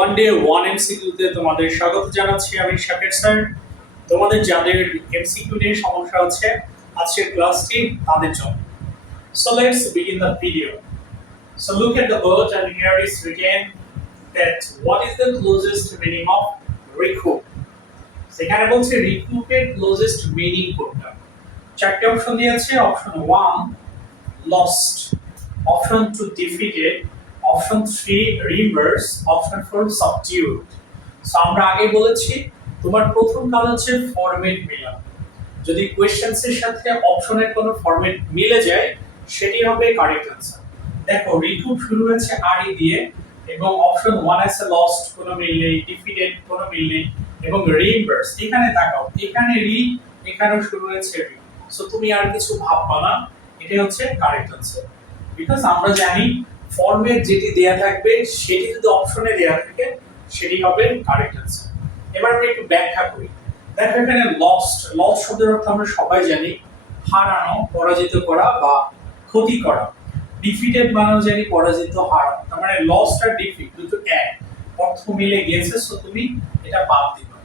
One day one এমসিকিউতে তোমাদের স্বাগত জানাচ্ছি আমি শাকের স্যার। তোমাদের যাদের এমসিকিউ নিয়ে সমস্যা হচ্ছে আজকের ক্লাসটি তাদের জন্য। So let's begin the video. So look at the word and here is written that what is the closest meaning of recoup? সেখানে বলছে recoup এর closest meaning কোনটা? চারটি অপশন দিয়েছে। Option 1 lost, option 2 defeated, option 3 reverse, option 4 subdued. So আমরা আগে বলেছি তোমার প্রথম কাজ হচ্ছে ফরম্যাট মেলানো। যদি কোশ্চেনস এর সাথে অপশনের কোনো ফরম্যাট মিলে যায় সেটি হবে কারেক্ট आंसर। দেখো রিকুপ শুরু হয়েছে আরই দিয়ে এবং অপশন 1 আছে লস্ট, কোনো মিল নেই, ডিফিটেড, কোনো মিল নেই এবং রিভার্স। এখানে তাকাও, এখানে এখানেও শুরু হয়েছে রি। সো তুমি আর কিছু ভাববা না, এটাই হচ্ছে কারেক্ট आंसर। বিকজ আমরা জানি ফরম্যাট যেটি দেয়া থাকবে সেটি যদি অপশনে দেয়া থাকে সেটি হবে কারেক্ট आंसर। এবার আমরা একটু ব্যাখ্যা করি। দেখো এখানে লস্ট শব্দের অর্থ আমরা সবাই জানি হারানো, পরাজিত করা বা ক্ষতি করা। ডিফিটেড মানেও জানি পরাজিত, হারানো। তার মানে লস্ট আর ডিফিট দুটো এক, অর্থ মিলে গিয়েছে, সো তুমি এটা বাদ দিবে।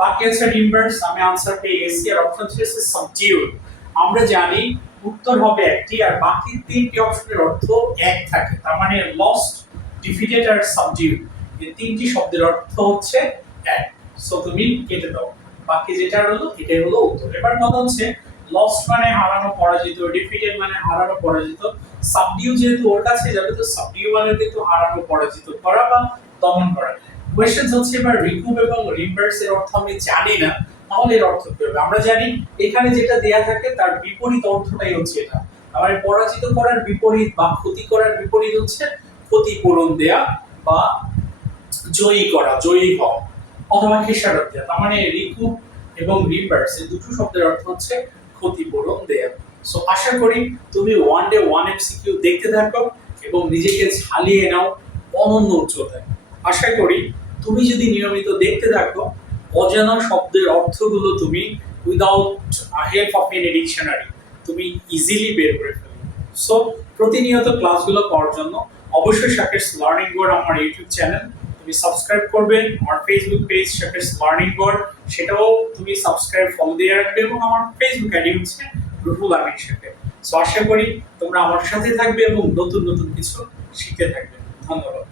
বাকি আছে রিভার্স, আমি आंसर পেয়ে গেছি। আর অপশন 3 আছে সাবডিউড। আমরা জানি উত্তর হবে একটি আর বাকি তিনটি অপশনের অর্থ এক থাকে। তার মানে লস্ট, ডিফিটেড আর সাবডিউড এই তিনটি শব্দের অর্থ হচ্ছে এক। সো তুমি কেটে দাও, বাকি যেটা হলো এটাই হলো উত্তর। এবার কথা হচ্ছে লস্ট মানে হারানো, পরাজিত, ডিফিটেড মানে হারানো, পরাজিত, সাবডিউ যেহেতু ওর কাছে যাবে তো সাবডিউ মানে কিন্তু হারানো, পরাজিত করা বা দমন করা। কোশ্চেন হচ্ছে এবার রিকুপ এবং রিভার্স এর অর্থ আমি জানি না, তাহলে এর অর্থ কি হবে? আমরা জানি এখানে যেটা দেয়া থাকে তার বিপরীত অর্থটাই হচ্ছে এটা। মানে পরাজিত করার বিপরীত বা ক্ষতি করার বিপরীত হচ্ছে ক্ষতিপূরণ দেয়া বা জয়ী করা, জয়ী হওয়া অথবা খেসারত দেয়া। তার মানে রিকুপ এবং রিভার্স এই দুটো শব্দের অর্থ হচ্ছে ক্ষতিপূরণ দেয়া। সো আশা করি তুমি ওয়ান ডে ওয়ান এমসিকিউ দেখতে থাকো এবং নিজেকে ঝালিয়ে নাও অনন্য উচ্চতায়। আশা করি তুমি যদি নিয়মিত দেখতে থাকো অজানা শব্দের অর্থগুলো তুমি without help of any dictionary তুমি ইজিলি বের করে ফেলবে। সো প্রতিনিয়ত ক্লাসগুলো পাওয়ার জন্য অবশ্যই শাকেরস লার্নিং বোর্ড আমার ইউটিউব চ্যানেল তুমি সাবস্ক্রাইব করবে। আমার ফেসবুক পেজ শাকেরস লার্নিং বোর্ড, সেটাও তুমি সাবস্ক্রাইব ফলো দিয়ে রাখবে এবং আমার ফেসবুক আইডি হচ্ছে রুহুল আমিন শাকের। সো আশা করি তোমরা আমার সাথে থাকবে এবং নতুন নতুন কিছু শিখতে থাকবে। ধন্যবাদ।